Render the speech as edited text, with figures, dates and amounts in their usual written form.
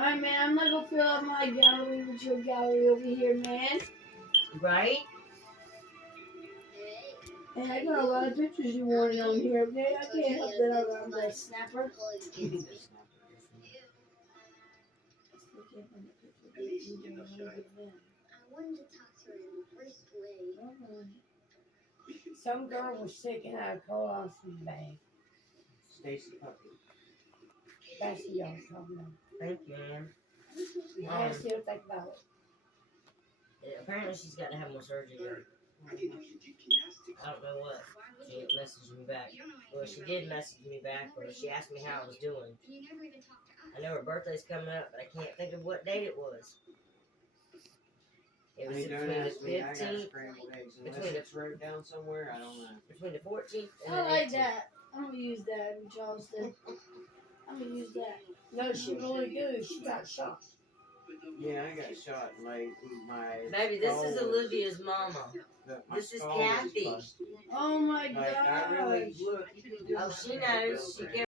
Alright, man, I'm not gonna fill up my gallery with your gallery over here, man. Right? And I got a lot of pictures you wanted on here, okay? I can't help that I'm the snapper. Some girl was sick and had a colostomy bag. Stacy Puppy. That's what y'all was talking about. Thank you, man. I asked you to think about it. Yeah, apparently she's got to have more surgery. I don't know what. She didn't message me back. Well, she did message me back, or she asked me how I was doing. I know her birthday's coming up, but I can't think of what date it was. It was between the 15th. Between it's wrote down somewhere, I don't know. Between the 14th and I the like 18th. that. I'm gonna use that in Charleston. I'm gonna use that. No, she really good. She got shot. Yeah, I got shot like my. Baby, this is Olivia's mama. This is Kathy. Oh my god. Like, I really look. Oh, she knows. She